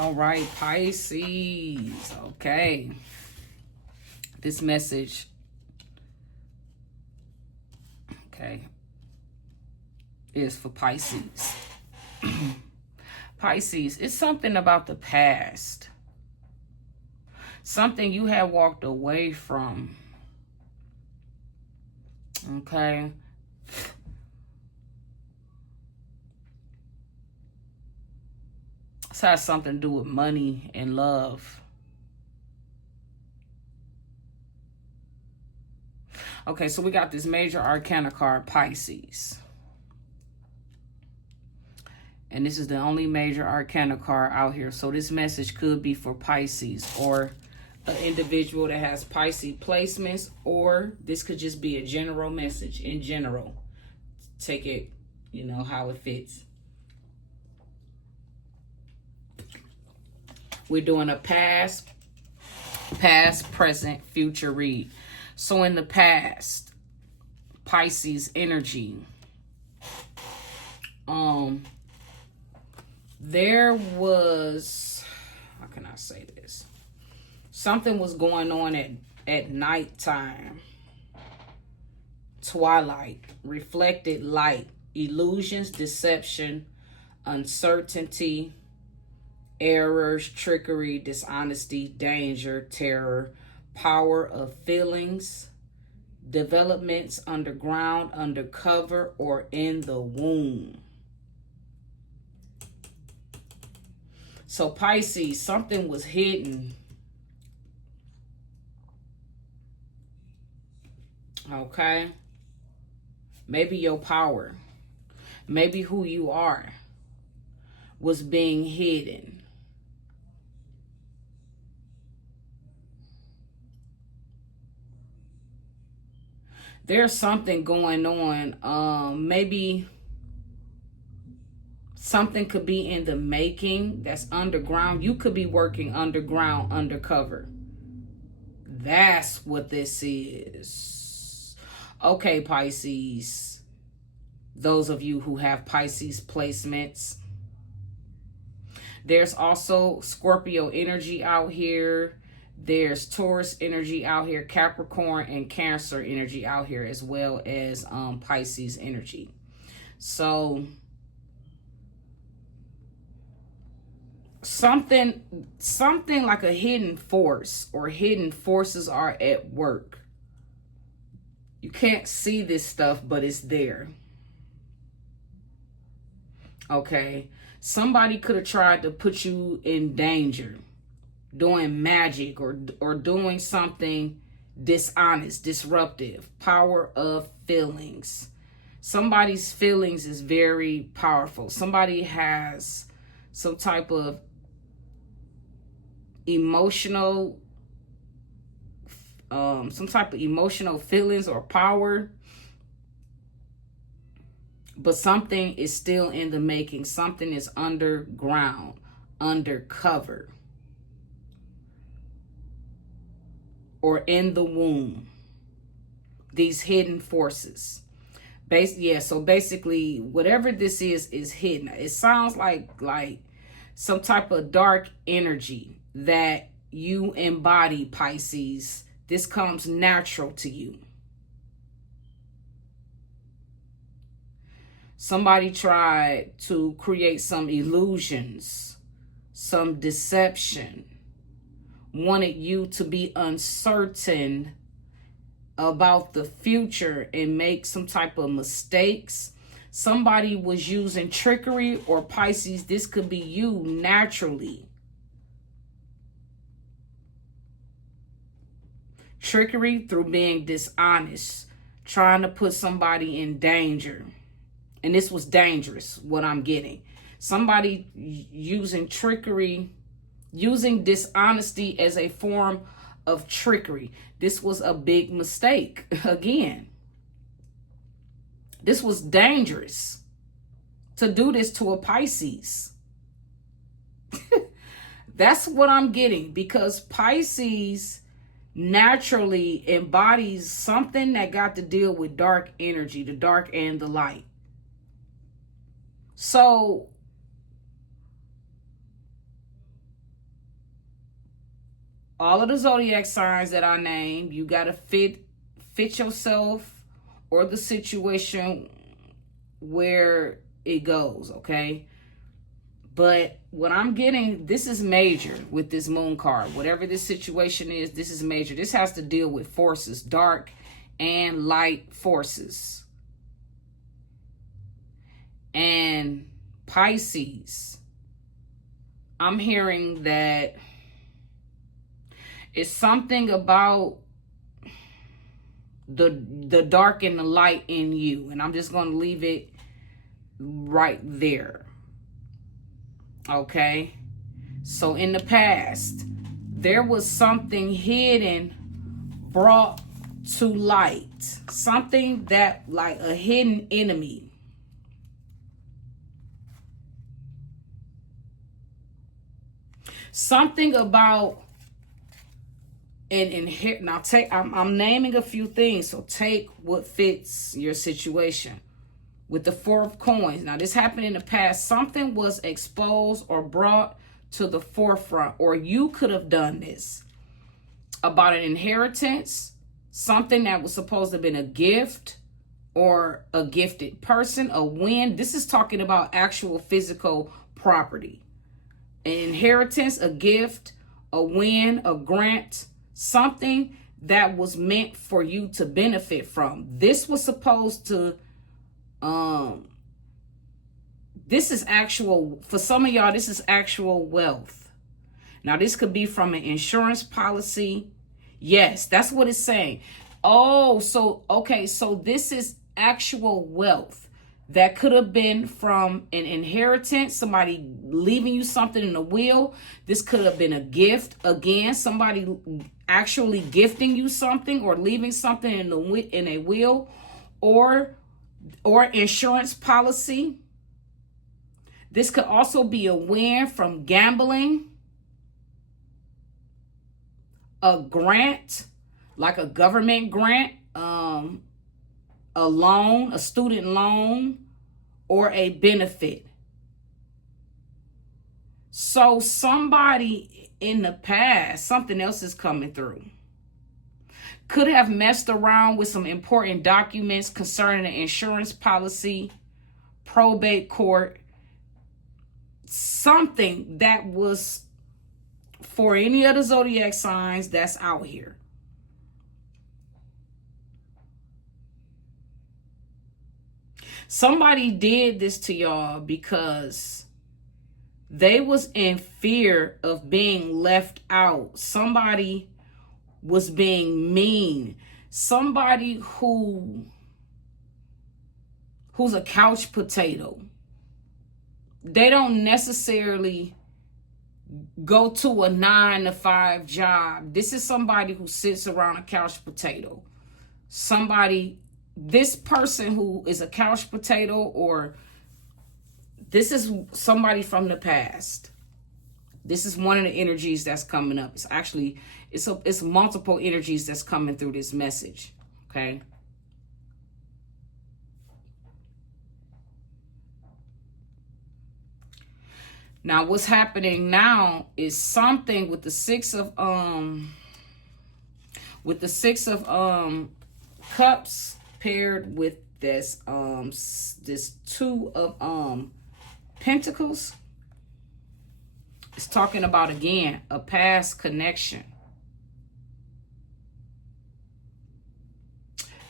All right, Pisces. Okay. This message, okay, is for Pisces. Pisces, it's something about the past. Something you have walked away from. Okay. This has something to do with money and love. Okay, so we got this major arcana card, Pisces. And this is the only major arcana card out here. So this message could be for Pisces or an individual that has Pisces placements, or this could just be a general message in general. Take it, you know, how it fits. We're doing a past, present, future read. So in the past, Pisces energy, there was, how can I say this? Something was going on at nighttime. Twilight, reflected light, illusions, deception, uncertainty, errors, trickery, dishonesty, danger, terror, power of feelings, developments underground, undercover, or in the womb. So Pisces, something was hidden. Okay? Maybe your power, maybe who you are was being hidden. There's something going on. Maybe something could be in the making that's underground. You could be working underground, undercover. That's what this is. Okay, Pisces. Those of you who have Pisces placements. There's also Scorpio energy out here. There's Taurus energy out here, Capricorn and Cancer energy out here, as well as Pisces energy. So something like a hidden force or hidden forces are at work. You can't see this stuff, but it's there. Okay. Somebody could have tried to put you in danger, doing magic or doing something dishonest, disruptive. Power of feelings. Somebody's feelings is very powerful. Somebody has some type of emotional feelings or power, but something is still in the making. Something is underground, undercover, or in the womb. These hidden forces. So basically, whatever this is hidden. It sounds like some type of dark energy that you embody, Pisces. This comes natural to you. Somebody tried to create some illusions, some deception, wanted you to be uncertain about the future and make some type of mistakes. Somebody was using trickery, or Pisces, this could be you naturally. Trickery through being dishonest, trying to put somebody in danger. And this was dangerous, what I'm getting. Somebody using trickery, using dishonesty as a form of trickery. This was a big mistake. Again, this was dangerous to do this to a Pisces. That's what I'm getting, because Pisces naturally embodies something that got to deal with dark energy, the dark and the light. So all of the zodiac signs that I named, you got to fit yourself or the situation where it goes, okay? But what I'm getting, this is major with this moon card. Whatever this situation is, this is major. This has to deal with forces, dark and light forces. And Pisces, I'm hearing that it's something about the dark and the light in you. And I'm just going to leave it right there. Okay? So in the past, there was something hidden brought to light. Something that, like a hidden enemy. Something about now I'm naming a few things, so take what fits your situation. With the Four of Coins, now this happened in the past. Something was exposed or brought to the forefront, or you could have done this about an inheritance, something that was supposed to have been a gift or a gifted person, a win. This is talking about actual physical property. An inheritance, a gift, a win, a grant, something that was meant for you to benefit from. This was supposed to, this is actual, for some of y'all, this is actual wealth. Now, this could be from an insurance policy. Yes, that's what it's saying. Oh, so, okay, so this is actual wealth. That could have been from an inheritance, somebody leaving you something in a will. This could have been a gift. Again, somebody actually gifting you something or leaving something in a will, or insurance policy. This could also be a win from gambling, a grant, like a government grant, a loan, a student loan, or a benefit. So somebody in the past, something else is coming through. Could have messed around with some important documents concerning an insurance policy, probate court, something that was for any of the zodiac signs that's out here. Somebody did this to y'all because they was in fear of being left out. Somebody was being mean. Somebody who's a couch potato. They don't necessarily go to a 9-to-5 job. This is somebody who sits around a couch potato. This person who is a couch potato, or this is somebody from the past. This is one of the energies that's coming up. It's actually, it's multiple energies that's coming through this message. Okay. Now, what's happening now is something with the Six of Cups paired with this Two of Pentacles. It's talking about, again, a past connection.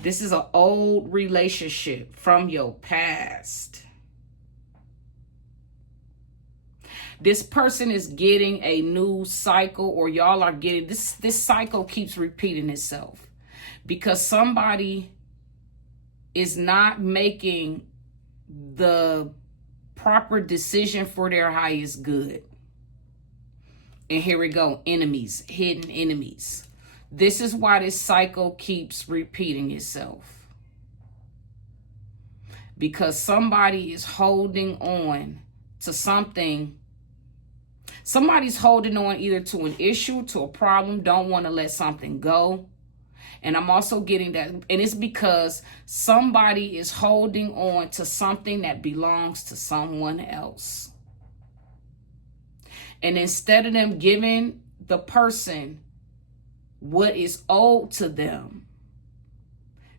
This is an old relationship from your past. This person is getting a new cycle, or y'all are getting this cycle keeps repeating itself because somebody is not making the proper decision for their highest good. And here we go. Enemies, hidden enemies. This is why this cycle keeps repeating itself. Because somebody is holding on to something. Somebody's holding on either to an issue, to a problem, don't want to let something go. And I'm also getting that, and it's because somebody is holding on to something that belongs to someone else. And instead of them giving the person what is owed to them.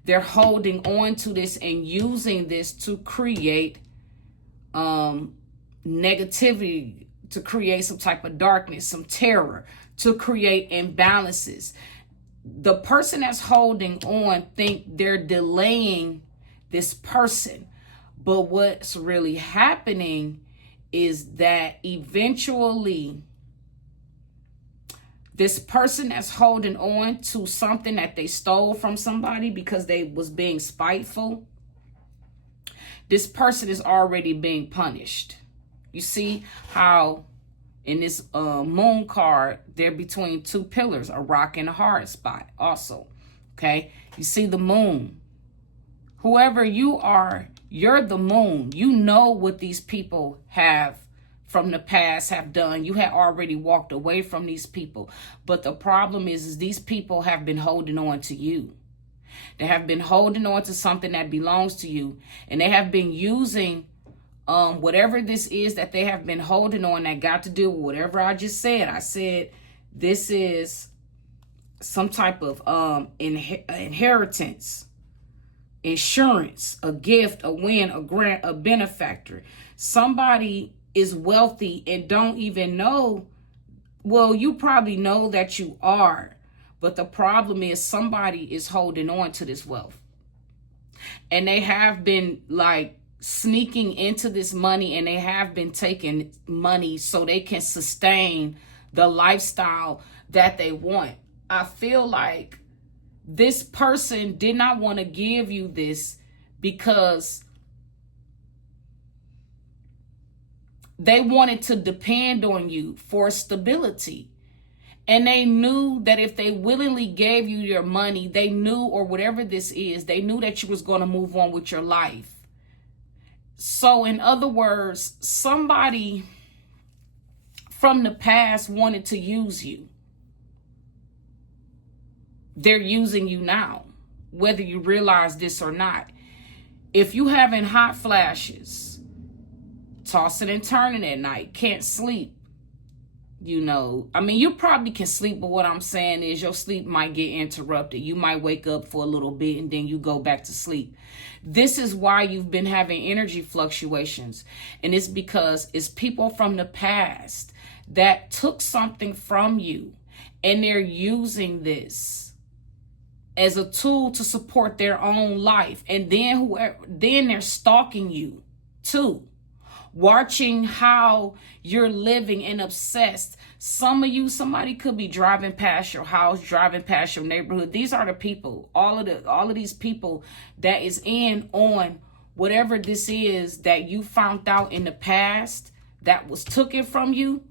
They're holding on to this and using this to create negativity, to create some type of darkness, some terror, to create imbalances. The person that's holding on think they're delaying this person, but what's really happening is that eventually this person that's holding on to something that they stole from somebody because they was being spiteful, this person is already being punished. You see how in this moon card, they're between two pillars, a rock and a hard spot also. Okay, you see the moon. Whoever you are, you're the moon. You know what these people have from the past have done. You had already walked away from these people. But the problem is these people have been holding on to you. They have been holding on to something that belongs to you. And they have been using whatever this is that they have been holding on that got to do with whatever I just said. I said this is some type of inheritance, insurance, a gift, a win, a grant, a benefactor. Somebody is wealthy and don't even know. Well, you probably know that you are, but the problem is somebody is holding on to this wealth, and they have been like sneaking into this money, and they have been taking money so they can sustain the lifestyle that they want. I feel like this person did not want to give you this because they wanted to depend on you for stability. And they knew that if they willingly gave you your money, they knew, or whatever this is, they knew that you was going to move on with your life. So in other words, somebody from the past wanted to use you. They're using you now, whether you realize this or not. If you having hot flashes, tossing and turning at night, can't sleep, you probably can sleep, but what I'm saying is your sleep might get interrupted. You might wake up for a little bit and then you go back to sleep. This is why you've been having energy fluctuations. And it's because it's people from the past that took something from you and they're using this as a tool to support their own life. And then they're stalking you too, watching how you're living and obsessed. Some of you, somebody could be driving past your house, driving past your neighborhood. These are the people, all of these people that is in on whatever this is that you found out in the past that was taken from you.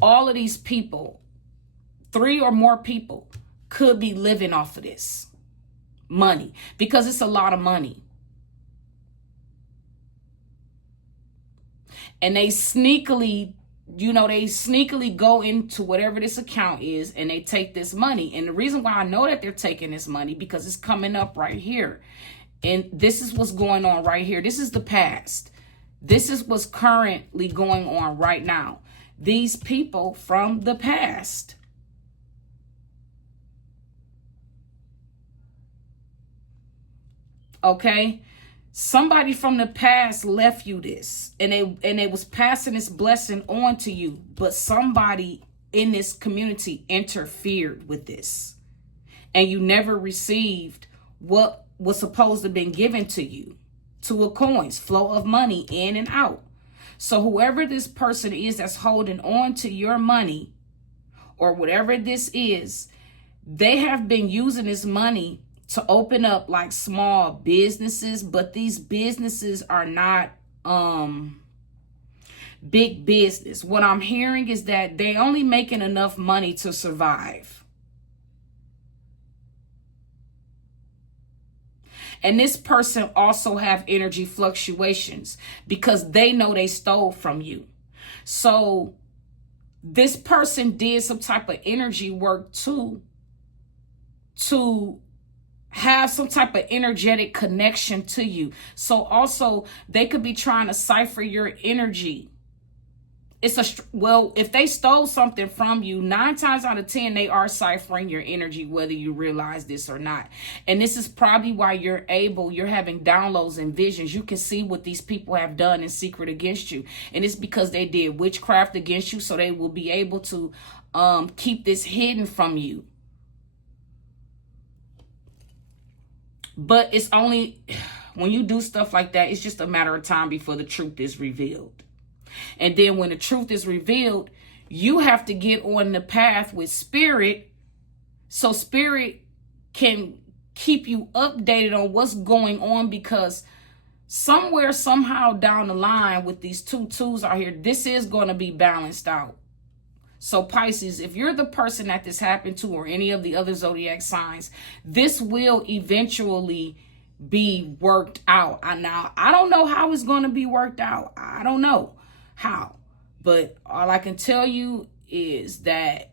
All of these people, 3 or more people, could be living off of this money because it's a lot of money. And they sneakily go into whatever this account is and they take this money. And the reason why I know that they're taking this money because it's coming up right here. And this is what's going on right here. This is the past. This is what's currently going on right now. These people from the past. Okay? Somebody from the past left you this, and they was passing this blessing on to you, but somebody in this community interfered with this, and you never received what was supposed to have been given to you. 2 of coins, flow of money in and out. So whoever this person is that's holding on to your money, or whatever this is, they have been using this money to open up like small businesses, but these businesses are not big business. What I'm hearing is that they only making enough money to survive. And this person also have energy fluctuations because they know they stole from you. So this person did some type of energy work too, to have some type of energetic connection to you. So also they could be trying to cipher your energy. well, if they stole something from you, 9 times out of 10, they are ciphering your energy, whether you realize this or not. And this is probably why you're having downloads and visions. You can see what these people have done in secret against you. And it's because they did witchcraft against you, so they will be able to keep this hidden from you. But it's only, when you do stuff like that, it's just a matter of time before the truth is revealed. And then when the truth is revealed, you have to get on the path with spirit, so spirit can keep you updated on what's going on, because somewhere, somehow down the line with these 2 twos out here, this is going to be balanced out. So Pisces, if you're the person that this happened to, or any of the other zodiac signs, this will eventually be worked out. Now, I don't know how it's going to be worked out. I don't know how. But all I can tell you is that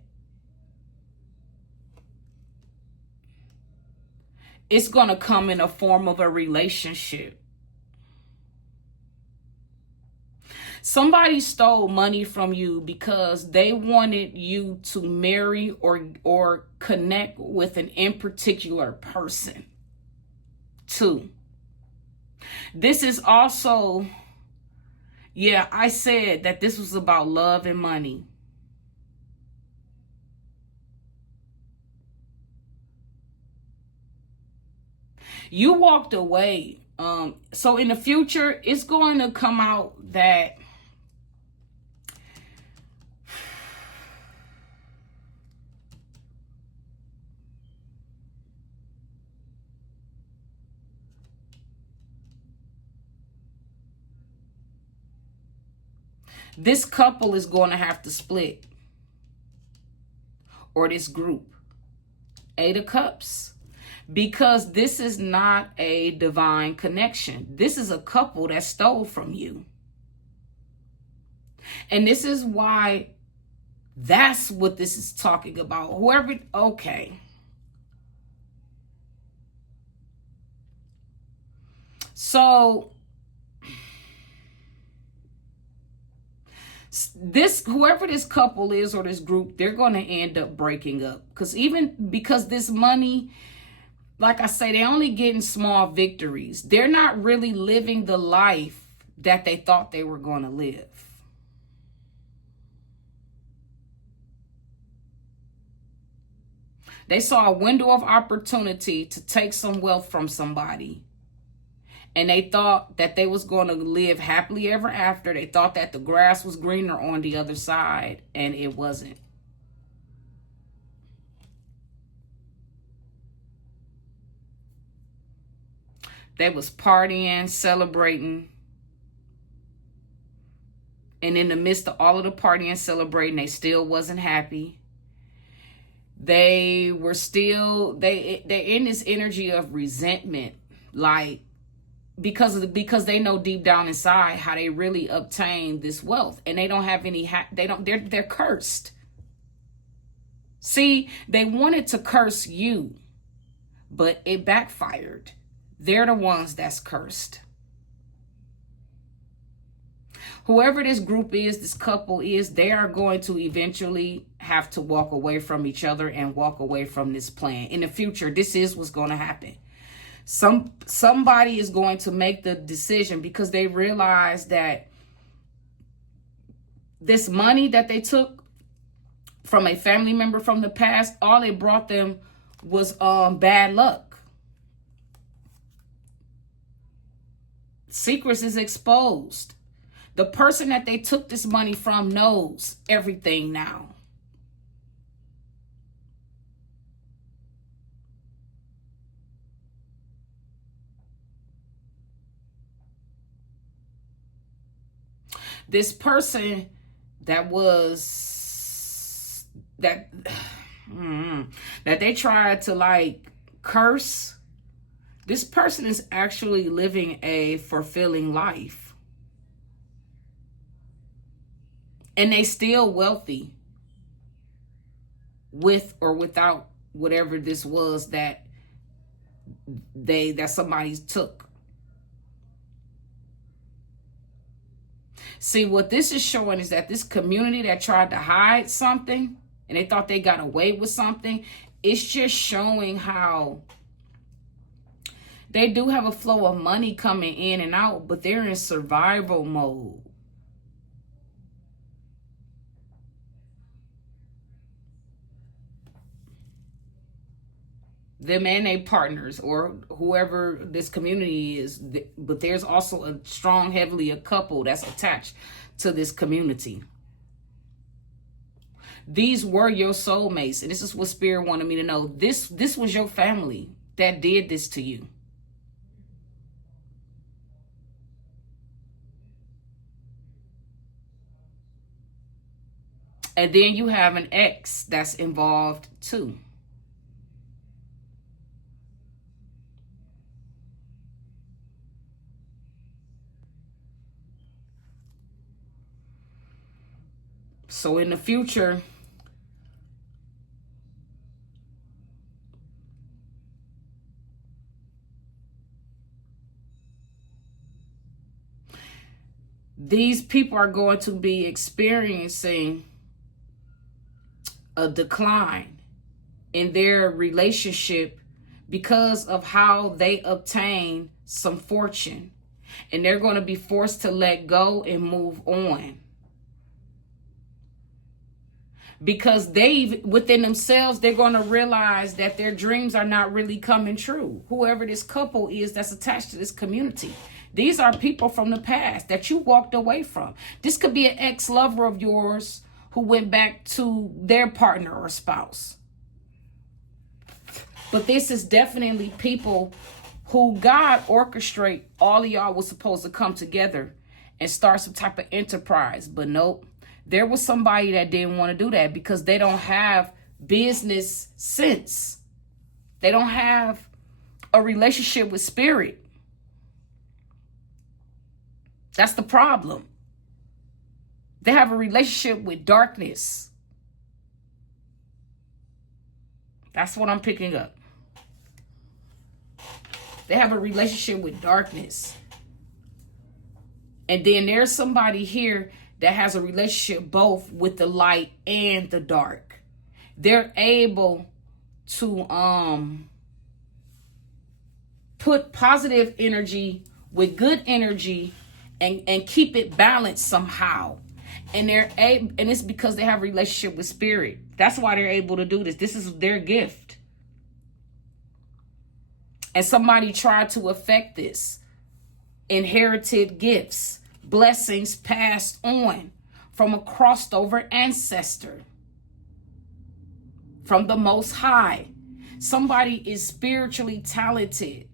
it's going to come in a form of a relationship. Somebody stole money from you because they wanted you to marry or connect with an in particular person. 2. This is also, yeah, I said that this was about love and money. You walked away. So in the future, it's going to come out that this couple is going to have to split. Or this group. 8 of Cups. Because this is not a divine connection. This is a couple that stole from you. And this is why, that's what this is talking about. Whoever, okay. So whoever this couple is, or this group, they're going to end up breaking up. Because this money, like I say, they're only getting small victories. They're not really living the life that they thought they were going to live. They saw a window of opportunity to take some wealth from somebody. And they thought that they was going to live happily ever after. They thought that the grass was greener on the other side, and it wasn't. They was partying, celebrating. And in the midst of all of the partying, celebrating, they still wasn't happy. They were still, they're in this energy of resentment, like, because they know deep down inside how they really obtained this wealth, and they don't have any, they're cursed. See, they wanted to curse you, but it backfired. They're the ones that's cursed. Whoever this group is, this couple is, they are going to eventually have to walk away from each other and walk away from this plan. In the future, this is what's going to happen. Somebody is going to make the decision, because they realize that this money that they took from a family member from the past, all it brought them was bad luck. Secrets is exposed. The person that they took this money from knows everything now. This person that they tried to like curse, this person is actually living a fulfilling life. And they still wealthy, with or without whatever this was that somebody took. See, what this is showing is that this community that tried to hide something and they thought they got away with something, it's just showing how they do have a flow of money coming in and out, but they're in survival mode. Them and their partners or whoever this community is, but there's also a strong, heavily a couple that's attached to this community. These were your soulmates, and this is what Spirit wanted me to know. This was your family that did this to you. And then you have an ex that's involved too. So in the future, these people are going to be experiencing a decline in their relationship because of how they obtain some fortune. And they're going to be forced to let go and move on. Because they, within themselves, they're going to realize that their dreams are not really coming true. Whoever this couple is that's attached to this community. These are people from the past that you walked away from. This could be an ex-lover of yours who went back to their partner or spouse. But this is definitely people who God orchestrate all of y'all was supposed to come together and start some type of enterprise. But nope. There was somebody that didn't want to do that because they don't have business sense. They don't have a relationship with spirit. That's the problem. They have a relationship with darkness. That's what I'm picking up. They have a relationship with darkness. And then there's somebody here that has a relationship both with the light and the dark. They're able to put positive energy with good energy and keep it balanced somehow. And and it's because they have a relationship with spirit. That's why they're able to do this. This is their gift. And somebody tried to affect this. Inherited gifts. Blessings passed on from a crossed over ancestor, from the Most High. Somebody is spiritually talented.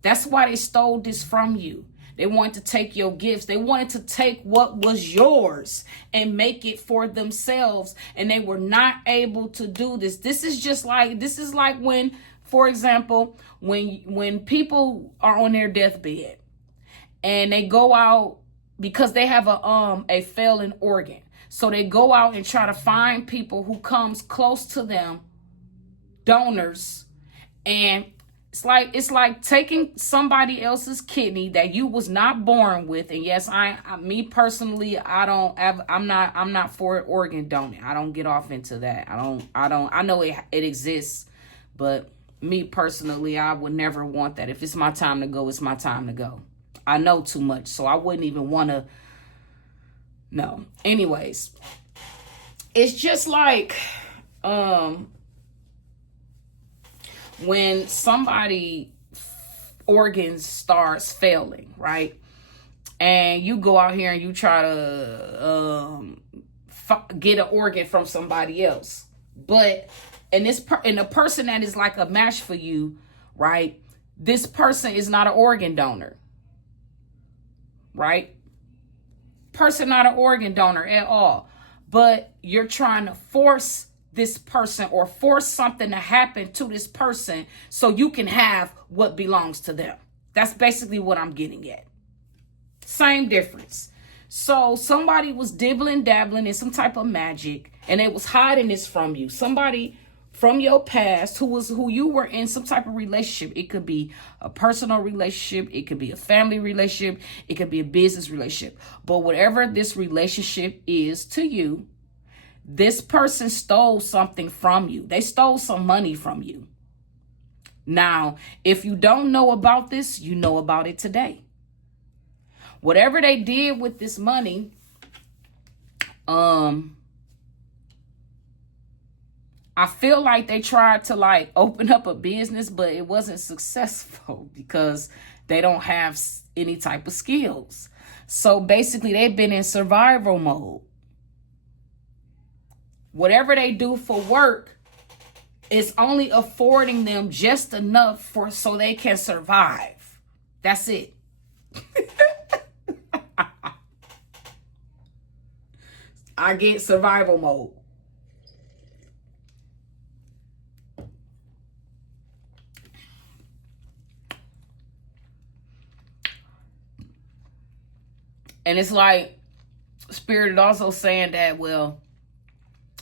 That's why they stole this from you. They wanted to take your gifts. They wanted to take what was yours and make it for themselves. And they were not able to do this. This is like when, for example, when people are on their deathbed. And they go out because they have a failing organ. So they go out and try to find people who comes close to them, donors. And it's like taking somebody else's kidney that you was not born with. And yes, me personally, I'm not for an organ donor. I don't get off into that. I know it exists, but me personally, I would never want that. If it's my time to go, it's my time to go. I know too much, so I wouldn't even want to. No. Anyways, it's just like when somebody organs starts failing, right? And you go out here and you try to get an organ from somebody else, and the person that is like a match for you, right? This person is not an organ donor. Right? Person not an organ donor at all. But you're trying to force this person or force something to happen to this person so you can have what belongs to them. That's basically what I'm getting at. Same difference. So somebody was dibbling dabbling in some type of magic and they was hiding this from you. Somebody from your past who you were in some type of relationship. It could be a personal relationship, it could be a family relationship, it could be a business relationship. But whatever this relationship is to you, this person stole something from you. They stole some money from you. Now, if you don't know about this, you know about it today. Whatever they did with this money, I feel like they tried to like open up a business, but it wasn't successful because they don't have any type of skills. So basically they've been in survival mode. Whatever they do for work is only affording them just enough so they can survive. That's it. I get survival mode. And it's like Spirit is also saying that, well,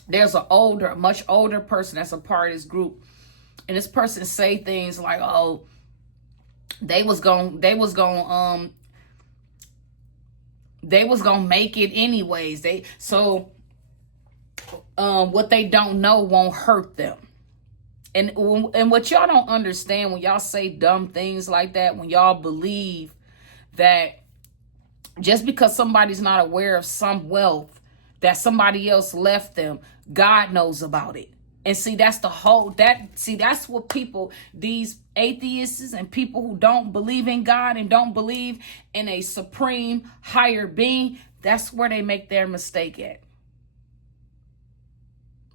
there's a much older person that's a part of this group. And this person say things like, oh, they was gonna make it anyways. What they don't know won't hurt them. And what y'all don't understand when y'all say dumb things like that, when y'all believe that just because somebody's not aware of some wealth that somebody else left them, God knows about it. And see, that's what people, these atheists and people who don't believe in God and don't believe in a supreme higher being, that's where they make their mistake at.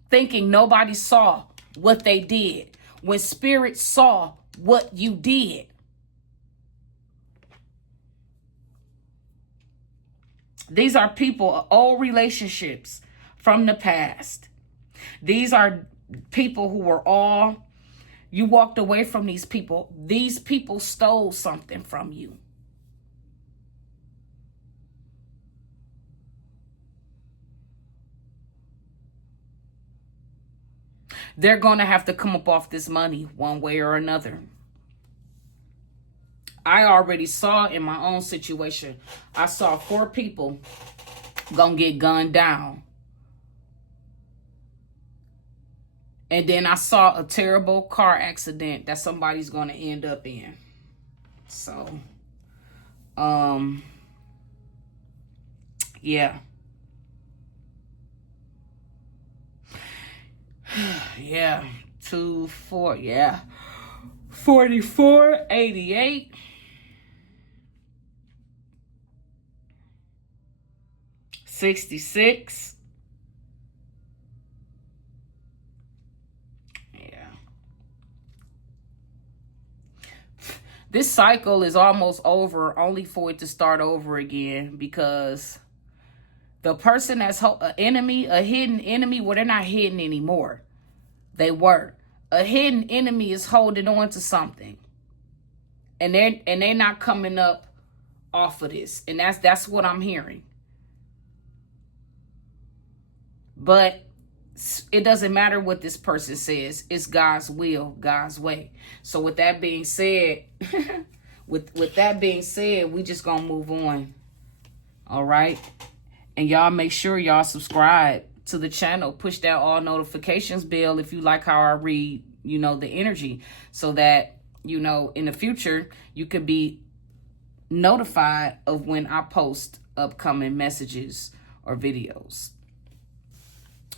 Thinking nobody saw what they did, when Spirit saw what you did. These are people, old relationships from the past. These are people who were you walked away from these people. These people stole something from you. They're going to have to come up off this money one way or another. I already saw in my own situation, I saw 4 people gonna get gunned down. And then I saw a terrible car accident that somebody's gonna end up in. So, yeah. Yeah, 2, 4, yeah. 44, 88. 66. Yeah. This cycle is almost over, only for it to start over again, because the person that's an enemy, a hidden enemy, well, they're not hidden anymore. They were. A hidden enemy is holding on to something. And they're not coming up off of this. And that's what I'm hearing. But it doesn't matter what this person says. It's God's will, God's way. So with that being said, with that being said, we just gonna move on. All right. And y'all make sure y'all subscribe to the channel. Push that all notifications bell if you like how I read, the energy, so that, in the future, you could be notified of when I post upcoming messages or videos.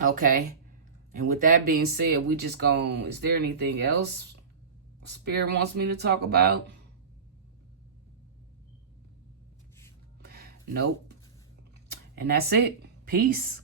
Okay. And with that being said, we just is there anything else Spirit wants me to talk about? Nope. And that's it. Peace.